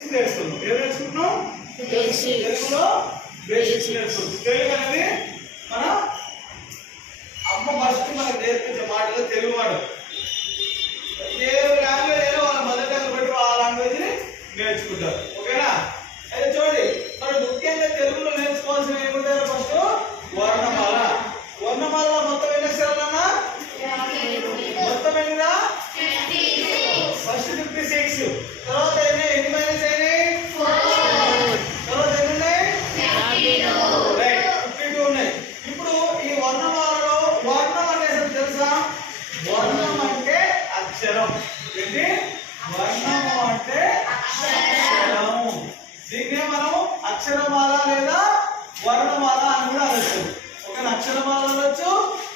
నేర్చుకున్నాం ఏం నేర్చుకుంటున్నాం. తెలుగులో బేసిక్స్ నేర్చుకుంటాం తెలుగు అనేది మన అమ్మ ఫస్ట్ మనకు నేర్పించే మాటలు తెలుగు మాట ఏ లాంగ్వేజ్ అయినా వాళ్ళ మదర్ టంగ్ బట్టి ఆ లాంగ్వేజ్ని నేర్చుకుంటారు. ఓకేనా వర్ణం అంటే అక్షరం. ఏంటి? వర్ణము అంటే అక్షరం. దీన్నే మనం అక్షరమాల లేదా వర్ణమాల అని కూడా అనొచ్చు. ఒక అక్షరమాల అనొచ్చు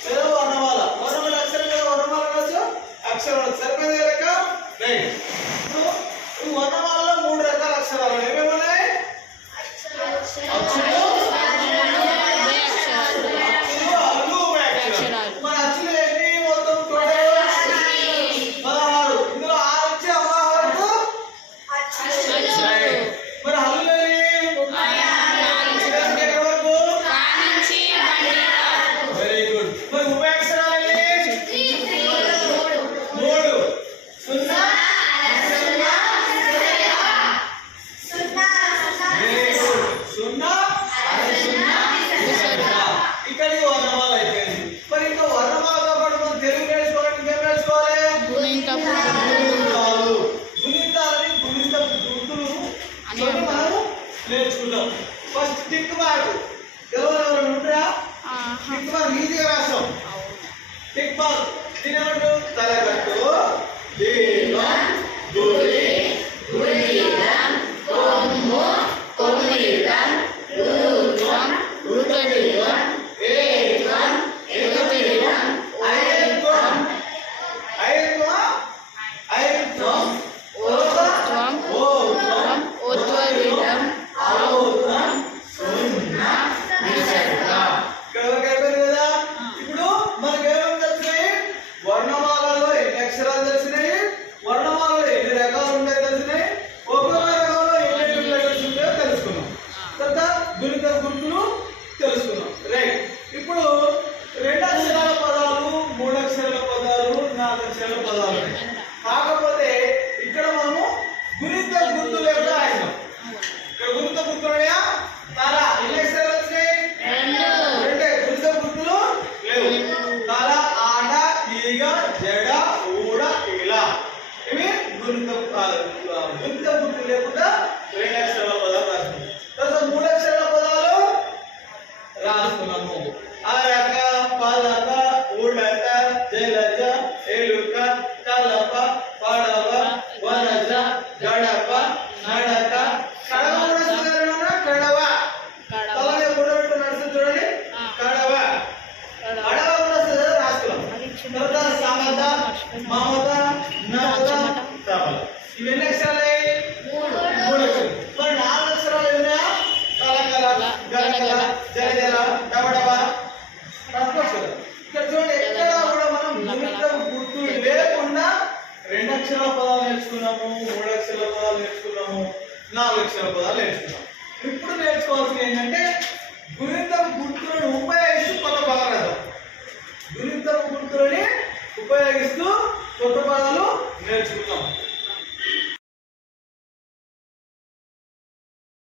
లేదా వర్ణమాల. వర్ణమాల అక్షరం లేదా వర్ణమాల అనొచ్చు? అక్షరం అనొచ్చు లెక్క? రైట్. ఇప్పుడు వర్ణమాలలో మూడు మనం నేర్చుకుంటాం ఫస్ట్ టిక్ మార్క్ ఎవరు ఎవరు ఉంటారా టిక్ మార్క్ ఈజీగా రాసాం టిక్ మార్క్ దీని ఏమంటారు తలగట్టు దీపం గురి ఐత్వం ఐత్వం ఐత్వం ఓత్వం ఓత్వం ఔత్వం సున్నా నిసర్గ ఇక్కడ వరకు అయిపోయింది కదా ఇప్పుడు మనకి ఏమేమి తెలిసినాయి వర్ణమాలలో ఎన్ని అక్షరాలు తెలిసినాయి వర్ణమాలలో ఎన్ని రకాలు ఉంటాయో తెలిసినాయి ఒక్కొక్క రకంలో ఎన్ని లెటర్స్ ఉంటాయో తెలుసుకున్నాం తర్వాత గుణిత గుర్తులు తెలుసుకున్నాం రైట్ ఇప్పుడు రెండు అక్షరాల పదాలు మూడు అక్షరాల పదాలు పదాలు. ఉన్నాయి. కాకపోతే ఇక్కడ మనము గుణిత గుర్తులు యొక్క రాసాం ఇక్కడ గుణిత గుర్తులు ఉన్నాయా? తారా ఎన్ని అక్షరాలు వచ్చినాయి? రెండే. గుణిత గుర్తులు లేవు. తల ఆడ ఈగ జడ ఊడ ఇలా. ఇవి గుణిత గుణిత గుర్తులు లేకుండా రెండు అక్షరాల పదాలు రాసుకున్నాం తర్వాత మూడు అక్షరాల పదాలు రాసుకున్నాము అరక పలక ఉడక జలజ మమత నమత తమల ఇవన్నీ అక్షరాలే మూడు అక్షరాలు మరి నాలుగు అక్షరాలు ఉన్నాయా కలకల గలగల జలజల డబడబ డబ ఇక్కడ చూడండి ఎక్కడ కూడా మనం నిమిత్తం గుర్తు లేకుండా రెండు అక్షరాల పదాలు నేర్చుకున్నాము మూడు అక్షరాల పదాలు నేర్చుకున్నాము నాలుగు అక్షరాల పదాలు నేర్చుకున్నాము ఇప్పుడు నేర్చుకోవాల్సింది ఏంటంటే గుణితం గుర్తులను ఉపయోగిస్తూ కొత్త పదాలు రాద్దాం గుణితం గుర్తులని ఉపయోగిస్తూ